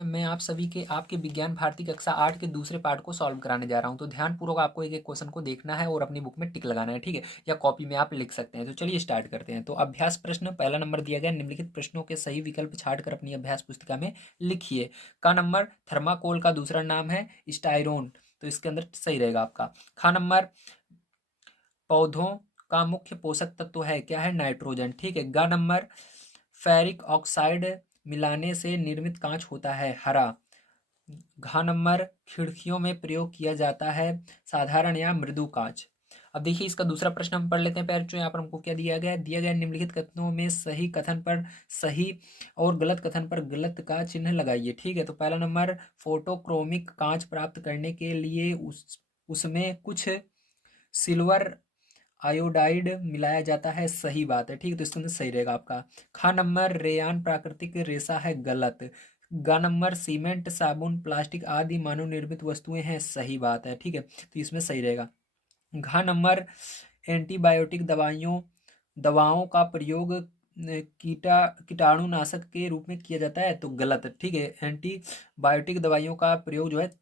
मैं आप सभी के आपके विज्ञान भारती कक्षा 8 के दूसरे पार्ट को सॉल्व कराने जा रहा हूं। तो ध्यानपूर्वक आपको एक एक क्वेश्चन को देखना है और अपनी बुक में टिक लगाना है, ठीक है, या कॉपी में आप लिख सकते हैं। तो चलिए स्टार्ट करते हैं। तो अभ्यास प्रश्न पहला नंबर दिया गया, निम्नलिखित प्रश्नों के सही विकल्प छांटकर अपनी अभ्यास पुस्तिका में लिखिए। का नंबर, थर्माकोल का दूसरा नाम है स्टाइरोन, तो इसके अंदर सही रहेगा आपका। खा नंबर, पौधों का मुख्य पोषक तत्व है, क्या है, नाइट्रोजन, ठीक है। ग नंबर, फेरिक ऑक्साइड मिलाने से निर्मित कांच होता है, हरा। घ नंबर, खिड़कियों में प्रयोग किया जाता है, साधारण या मृदु कांच। अब देखिए इसका दूसरा प्रश्न हम पढ़ लेते हैं। पैर जो यहाँ पर हमको क्या दिया गया है, दिया गया निम्नलिखित कथनों में सही कथन पर सही और गलत कथन पर गलत का चिन्ह लगाइए, ठीक है। तो पहला नंबर, फोटोक्रोमिक कांच प्राप्त करने के लिए उसमें कुछ सिल्वर आयोडाइड मिलाया जाता है, सही बात है, ठीक है। तो इसके अंदर सही रहेगा आपका। खा नंबर, रेयान प्राकृतिक रेशा है, गलत। ग नंबर, सीमेंट, साबुन, प्लास्टिक आदि मानव निर्मित वस्तुएं हैं, सही बात है, ठीक है। तो इसमें सही रहेगा। घ नंबर, एंटीबायोटिक दवाओं का प्रयोग कीटाणुनाशक के रूप में किया जाता है, तो गलत, ठीक है। एंटीबायोटिक दवाइयों का प्रयोग जो है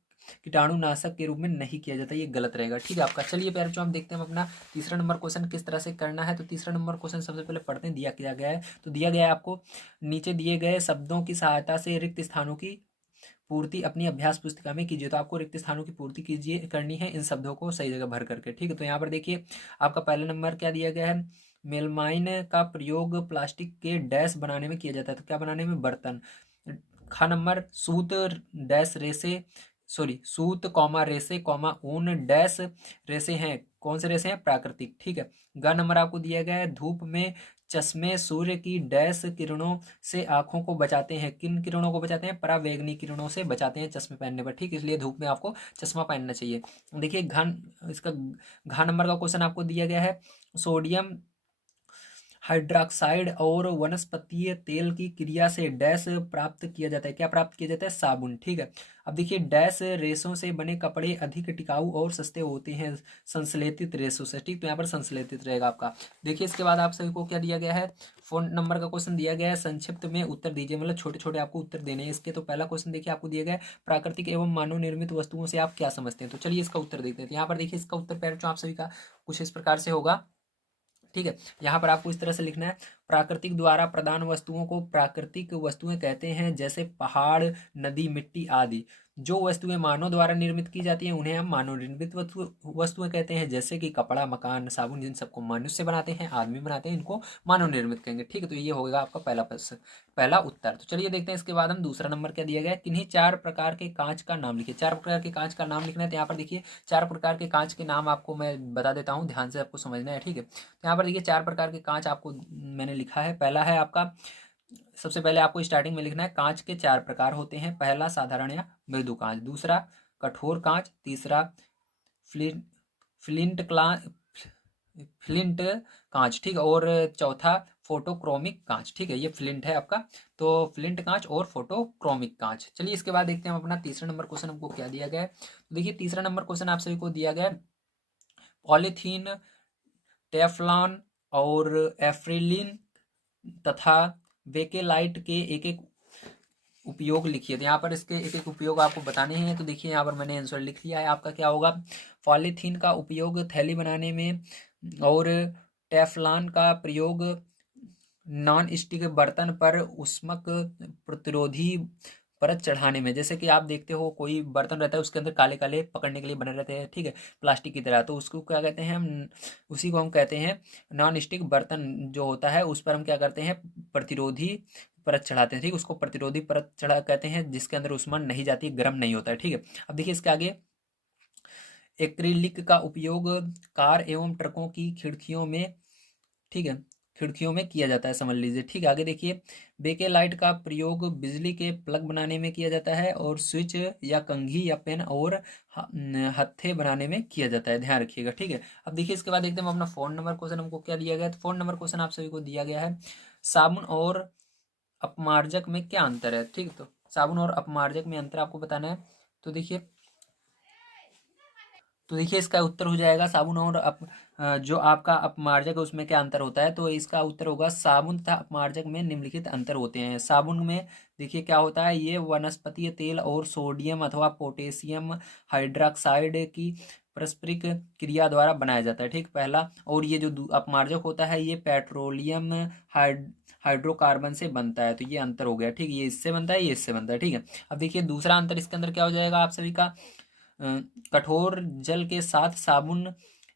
कीटाणुनाशक के रूप में नहीं किया जाता, ये गलत रहेगा, ठीक है आपका। चलिए प्यारे बच्चों हम देखते हैं अपना तीसरा नंबर क्वेश्चन किस तरह से करना है। तो तीसरा नंबर क्वेश्चन सबसे पहले पढ़ते हैं, दिया क्या गया है। तो दिया गया है आपको, नीचे दिए गए शब्दों की सहायता से रिक्त स्थानों की पूर्ति अपनी अभ्यास पुस्तिका में कीजिए। तो आपको रिक्त स्थानों की पूर्ति कीजिए, करनी है इन शब्दों को सही जगह भर करके, ठीक है। तो यहाँ पर देखिए आपका पहला नंबर क्या दिया गया है, मेलमाइन का प्रयोग प्लास्टिक के डैश बनाने में किया जाता है, तो क्या बनाने में, बर्तन। खा नंबर, सूत डैश रेसे, सॉरी सूत कॉमा रेसे कॉमा ऊन डैश रेसे हैं, कौन से रेसे हैं, प्राकृतिक, ठीक है। ग नंबर आपको दिया गया है, धूप में चश्मे सूर्य की डैश किरणों से आंखों को बचाते हैं, किन किरणों को बचाते हैं, परावैंगनी किरणों से बचाते हैं चश्मे पहनने पर, ठीक है। इसलिए धूप में आपको चश्मा पहनना चाहिए। देखिए घन इसका घ नंबर का क्वेश्चन आपको दिया गया है, सोडियम हाइड्रोक्साइड और वनस्पतीय तेल की क्रिया से डैश प्राप्त किया जाता है, क्या प्राप्त किया जाता है, साबुन, ठीक है। अब देखिए डैश रेशों से बने कपड़े अधिक टिकाऊ और सस्ते होते हैं, संश्लेषित रेशों से, ठीक। तो यहाँ पर संश्लेषित रहेगा आपका। देखिए इसके बाद आप सभी को क्या दिया गया है, फोन नंबर का क्वेश्चन दिया गया है, संक्षिप्त में उत्तर दीजिए, मतलब छोटे छोटे आपको उत्तर देने हैं इसके। तो पहला क्वेश्चन देखिए आपको दिया गया है, प्राकृतिक एवं मानव निर्मित वस्तुओं से आप क्या समझते हैं। तो चलिए इसका उत्तर देखते हैं। तो यहाँ पर देखिए इसका उत्तर पैर आप सभी का कुछ इस प्रकार से होगा, ठीक है। यहाँ पर आपको इस तरह से लिखना है, प्राकृतिक द्वारा प्रदान वस्तुओं को प्राकृतिक वस्तुएं कहते हैं, जैसे पहाड़, नदी, मिट्टी आदि। जो वस्तुएं मानव द्वारा निर्मित की जाती हैं उन्हें हम मानव निर्मित वस्तुएं कहते हैं, जैसे कि कपड़ा, मकान, साबुन, जिन सबको मनुष्य बनाते हैं, आदमी बनाते हैं, इनको मानव निर्मित कहेंगे, ठीक है। तो ये होगा आपका पहला प्रश्न, पहला उत्तर। तो चलिए देखते हैं इसके बाद हम दूसरा नंबर क्या दिया गया है, किन्हीं चार प्रकार के कांच का नाम लिखिए। चार प्रकार के कांच का नाम लिखना है। तो यहाँ पर देखिए चार प्रकार के कांच के नाम आपको मैं बता देता हूँ, ध्यान से आपको समझना है, ठीक है। तो यहाँ पर देखिए चार प्रकार के कांच आपको मैंने लिखा है। पहला है आपका, सबसे पहले आपको स्टार्टिंग में लिखना है, कांच के चार प्रकार होते हैं। पहला साधारण या मृदु कांच, दूसरा कठोर कांच, तीसरा फ्लिंट फ्लिंट क्ला फ्लिंट कांच, ठीक है, और चौथा फोटोक्रोमिक कांच, ठीक है। ये फ्लिंट है आपका, तो फ्लिंट कांच और फोटोक्रोमिक कांच। चलिए इसके बाद देखते हैं हम अपना तीसरा नंबर क्वेश्चन हमको क्या दिया गया है। तो देखिए तीसरा नंबर क्वेश्चन आप सभी को दिया गया है, पॉलीथीन, टेफ्लॉन और एफ्रिलिन तथा बेकेलाइट के एक एक उपयोग लिखिए। तो यहाँ पर इसके एक एक उपयोग आपको बताने हैं। तो देखिए यहाँ पर मैंने आंसर लिख लिया है, आपका क्या होगा, पॉलीथीन का उपयोग थैली बनाने में और टेफ्लॉन का प्रयोग नॉन स्टिक बर्तन पर उष्मक प्रतिरोधी परत चढ़ाने में। जैसे कि आप देखते हो कोई बर्तन रहता है उसके अंदर काले काले पकड़ने के लिए बने रहते हैं, ठीक है, प्लास्टिक की तरह, तो उसको क्या कहते हैं हम, उसी को हम कहते हैं नॉन स्टिक बर्तन जो होता है उस पर हम क्या करते हैं, प्रतिरोधी परत चढ़ाते हैं, ठीक, उसको प्रतिरोधी परत चढ़ा कहते हैं, जिसके अंदर उष्मा नहीं जाती, गर्म नहीं होता है, ठीक है। अब देखिए इसके आगे, एक्रिलिक का उपयोग कार एवं ट्रकों की खिड़कियों में, ठीक है, खिड़कियों में किया जाता है, समझ लीजिए, ठीक है। आगे देखिए, बेकेलाइट का प्रयोग बिजली के प्लग बनाने में किया जाता है और स्विच या कंघी या पेन और हत्थे बनाने में किया जाता है, ध्यान रखिएगा, ठीक है। अब देखिए इसके बाद देखते हैं हम अपना फोन नंबर क्वेश्चन हमको क्या दिया गया है। तो फोन नंबर क्वेश्चन आप सभी को दिया गया है, साबुन और अपमार्जक में क्या अंतर है, ठीक, तो साबुन और अपमार्जक में अंतर आपको बताना है। तो देखिए तो देखिए इसका उत्तर हो जाएगा साबुन और जो आपका अपमार्जक है उसमें क्या अंतर होता है, तो इसका उत्तर होगा साबुन तथा अपमार्जक में निम्नलिखित अंतर होते हैं। साबुन में देखिए क्या होता है, ये वनस्पतीय तेल और सोडियम अथवा पोटेशियम हाइड्रोक्साइड की पारस्परिक क्रिया द्वारा बनाया जाता है, ठीक पहला। और ये जो अपमार्जक होता है ये पेट्रोलियम हाइड्रोकार्बन से बनता है, तो ये अंतर हो गया, ठीक। ये इससे बनता है, ये इससे बनता है, ठीक है। अब देखिए दूसरा अंतर इसके अंदर क्या हो जाएगा आप सभी का, कठोर जल के साथ साबुन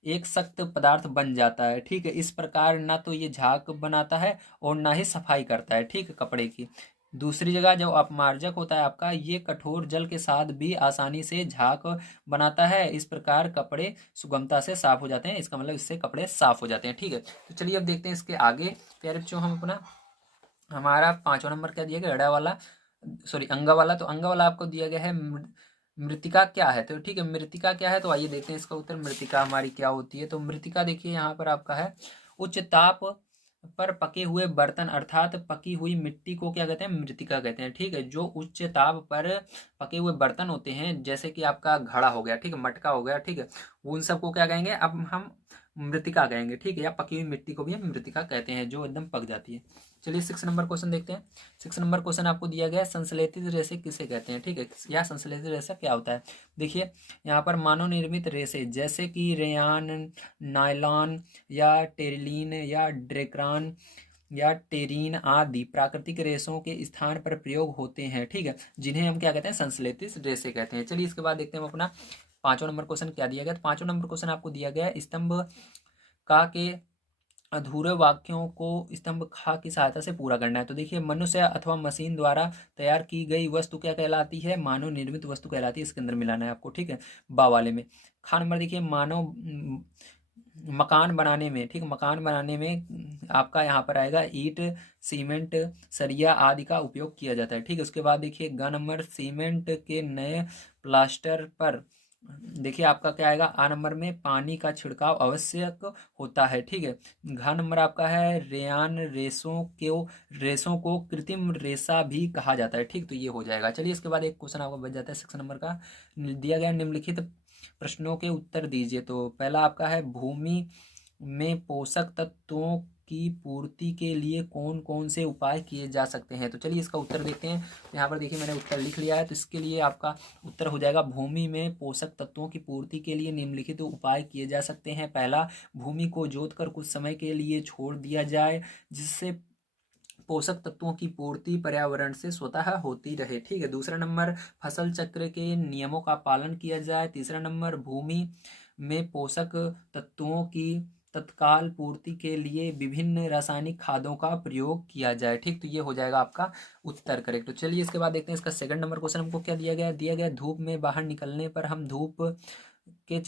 एक सख्त पदार्थ बन जाता है, ठीक है। इस प्रकार ना तो ये झाग बनाता है और ना ही सफाई करता है, ठीक है, कपड़े की। दूसरी जगह जो अपमार्जक होता है आपका, ये कठोर जल के साथ भी आसानी से झाग बनाता है। इस प्रकार कपड़े सुगमता से साफ हो जाते हैं, इसका मतलब इससे कपड़े साफ हो जाते हैं, ठीक है। तो चलिए अब देखते हैं इसके आगे। प्यारे बच्चों हम अपना हमारा 5वां नंबर क्या दिया गया, वाला, सॉरी अंगा वाला। तो अंगा वाला आपको दिया गया है मृतिका क्या है, तो ठीक है, मृतिका क्या है, तो आइए देखते हैं इसका उत्तर। मृतिका हमारी क्या होती है, तो मृतिका देखिए यहाँ पर आपका है, उच्च ताप पर पके हुए बर्तन अर्थात पकी हुई मिट्टी को क्या कहते हैं, मृतिका कहते हैं, ठीक है। जो उच्च ताप पर पके हुए बर्तन होते हैं, जैसे कि आपका घड़ा हो गया, ठीक है, मटका हो गया, ठीक है, उन सबको क्या कहेंगे अब हम मृतिका कहेंगे, ठीक है। या पकी हुई मिट्टी को भी हम मृतिका कहते हैं, जो एकदम पक जाती है। चलिए 6 नंबर क्वेश्चन देखते हैं। 6 नंबर क्वेश्चन आपको दिया गया है, संश्लेषित रेशे किसे कहते हैं, ठीक है, या संश्लेषित रेशा क्या होता है। देखिए यहाँ पर मानव निर्मित रेशे जैसे कि रेयान, नायलॉन या टेरिलीन या ड्रेक्रान या टेरीन आदि प्राकृतिक रेशों के स्थान पर प्रयोग होते हैं, ठीक है, जिन्हें हम क्या कहते हैं, संश्लेषित रेशे कहते हैं। चलिए इसके बाद देखते हैं हम अपना 5वां नंबर क्वेश्चन क्या दिया गया। तो 5वां नंबर क्वेश्चन आपको दिया गया है, स्तंभ का के अधूरे वाक्यों को स्तंभ खा की सहायता से पूरा करना है। तो देखिए मनुष्य अथवा मशीन द्वारा तैयार की गई वस्तु क्या कहलाती है, मानव निर्मित वस्तु कहलाती है, इसके अंदर मिलाना है आपको, ठीक है, बा वाले में। खा नंबर देखिए मानव मकान बनाने में, ठीक, मकान बनाने में आपका यहाँ पर आएगा ईंट, सीमेंट, सरिया आदि का उपयोग किया जाता है, ठीक है। उसके बाद देखिए ग नंबर सीमेंट के नए प्लास्टर पर देखिए आपका क्या आएगा, आ नंबर में पानी का छिड़काव आवश्यक होता है, ठीक है। घ नंबर आपका है रेयान रेशों को कृत्रिम रेशा भी कहा जाता है, ठीक, तो ये हो जाएगा। चलिए इसके बाद एक क्वेश्चन आपको बच जाता है 6 नंबर का, दिया गया निम्नलिखित प्रश्नों के उत्तर दीजिए। तो पहला आपका है, भूमि में पोषक तत्वों की पूर्ति के लिए कौन कौन से उपाय किए जा सकते हैं। तो चलिए इसका उत्तर देखते हैं। यहाँ पर देखिए मैंने उत्तर लिख लिया है, तो इसके लिए आपका उत्तर हो जाएगा, भूमि में पोषक तत्वों की पूर्ति के लिए निम्नलिखित उपाय किए जा सकते हैं। पहला, भूमि को जोतकर कुछ समय के लिए छोड़ दिया जाए, जिससे पोषक तत्वों की पूर्ति पर्यावरण से स्वतः होती रहे, ठीक है। दूसरा नंबर, फसल चक्र के नियमों का पालन किया जाए। तीसरा नंबर, भूमि में पोषक तत्वों की तत्काल पूर्ति के लिए विभिन्न रासायनिक खादों का प्रयोग किया जाए, ठीक, तो ये हो जाएगा आपका उत्तर करेक्ट। तो चलिए इसके बाद देखते हैं इसका 2 नंबर क्वेश्चन हमको क्या दिया गया, धूप में बाहर निकलने पर हम धूप के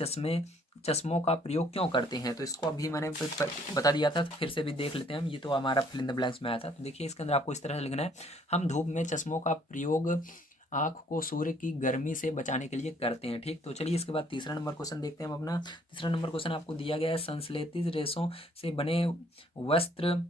चश्मों का प्रयोग क्यों करते हैं। तो इसको अभी मैंने बता दिया था, तो फिर से भी देख लेते हैं हम, ये तो हमारा फिल इन द ब्लैंक्स में आया था। तो देखिए इसके अंदर आपको इस तरह से लिखना है, हम धूप में चश्मों का प्रयोग आँख को सूर्य की गर्मी से बचाने के लिए करते हैं, ठीक। तो चलिए इसके बाद 3 नंबर क्वेश्चन देखते हैं हम अपना। 3 नंबर क्वेश्चन आपको दिया गया है, संश्लेषित रेशों से बने वस्त्र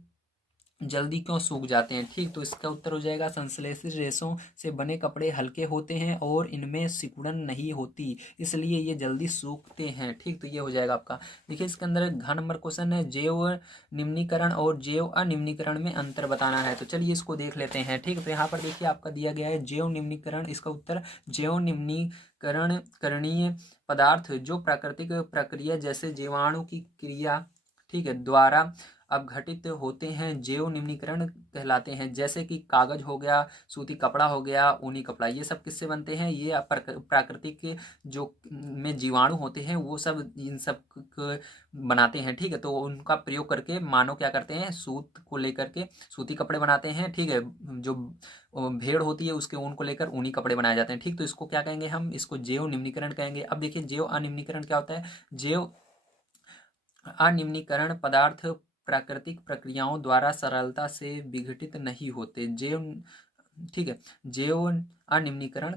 जल्दी क्यों सूख जाते हैं, ठीक। तो इसका उत्तर हो जाएगा, संश्लेषित रेशों से बने कपड़े हल्के होते हैं और इनमें सिकुड़न नहीं होती, इसलिए ये जल्दी सूखते हैं, ठीक, तो ये हो जाएगा आपका। देखिए इसके अंदर घ नंबर क्वेश्चन है, जैव निम्नीकरण और जैव अनिम्नीकरण में अंतर बताना है। तो चलिए इसको देख लेते हैं, ठीक। तो यहाँ पर देखिए आपका दिया गया है जैव निम्नीकरण, इसका उत्तर जैव निम्नीकरण करणीय पदार्थ जो प्राकृतिक प्रक्रिया जैसे जीवाणु की क्रिया, ठीक है, द्वारा अपघटित होते हैं, जैव निम्नीकरण कहलाते हैं। जैसे कि कागज हो गया, सूती कपड़ा हो गया, ऊनी कपड़ा, ये सब किससे बनते हैं, ये प्राकृतिक जो में जीवाणु होते हैं वो सब इन सब बनाते हैं, ठीक है। तो उनका प्रयोग करके मानव क्या करते हैं, सूत को लेकर के सूती कपड़े बनाते हैं, ठीक है। जो भेड़ होती है उसके ऊन को लेकर ऊनी कपड़े बनाए जाते हैं, ठीक। तो इसको क्या कहेंगे हम, इसको जैव निम्नीकरण कहेंगे। अब देखिए जैव अनिम्नीकरण क्या होता है, जैव अनिम्नीकरण पदार्थ प्राकृतिक प्रक्रियाओं द्वारा सरलता से विघटित नहीं होते, जैव, ठीक है, जैव अनिम्नीकरण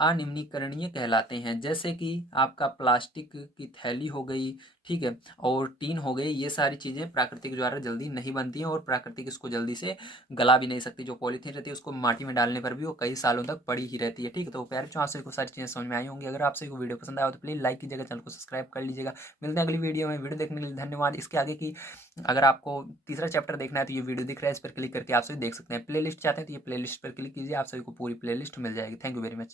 अनिम्नीकरणीय कहलाते हैं। जैसे कि आपका प्लास्टिक की थैली हो गई, ठीक है। और टीन हो गई, ये सारी चीज़ें प्राकृतिक द्वारा जल्दी नहीं बनती हैं और प्राकृतिक इसको जल्दी से गला भी नहीं सकती। जो पॉलीथीन रहती है उसको माटी में डालने पर भी वो कई सालों तक पड़ी ही रहती है। ठीक है, तो प्यारे बच्चों आपसे को सारी चीज़ें समझ में आई होंगी। अगर आपसे को वीडियो पसंद आया हो तो प्लीज़ लाइक कीजिएगा, चैनल को सब्सक्राइब कर लीजिएगा। मिलते हैं अगली वीडियो में। वीडियो देखने के लिए धन्यवाद। इसके आगे की अगर आपको तीसरा चैप्टर देखना है तो ये वीडियो दिख रहा है, इस पर क्लिक करके आप सभी देख सकते हैं। प्ले लिस्ट चाहते हैं तो ये प्ले लिस्ट पर क्लिक कीजिए, आप सभी को पूरी प्ले लिस्ट मिल जाएगी। Thank you very much.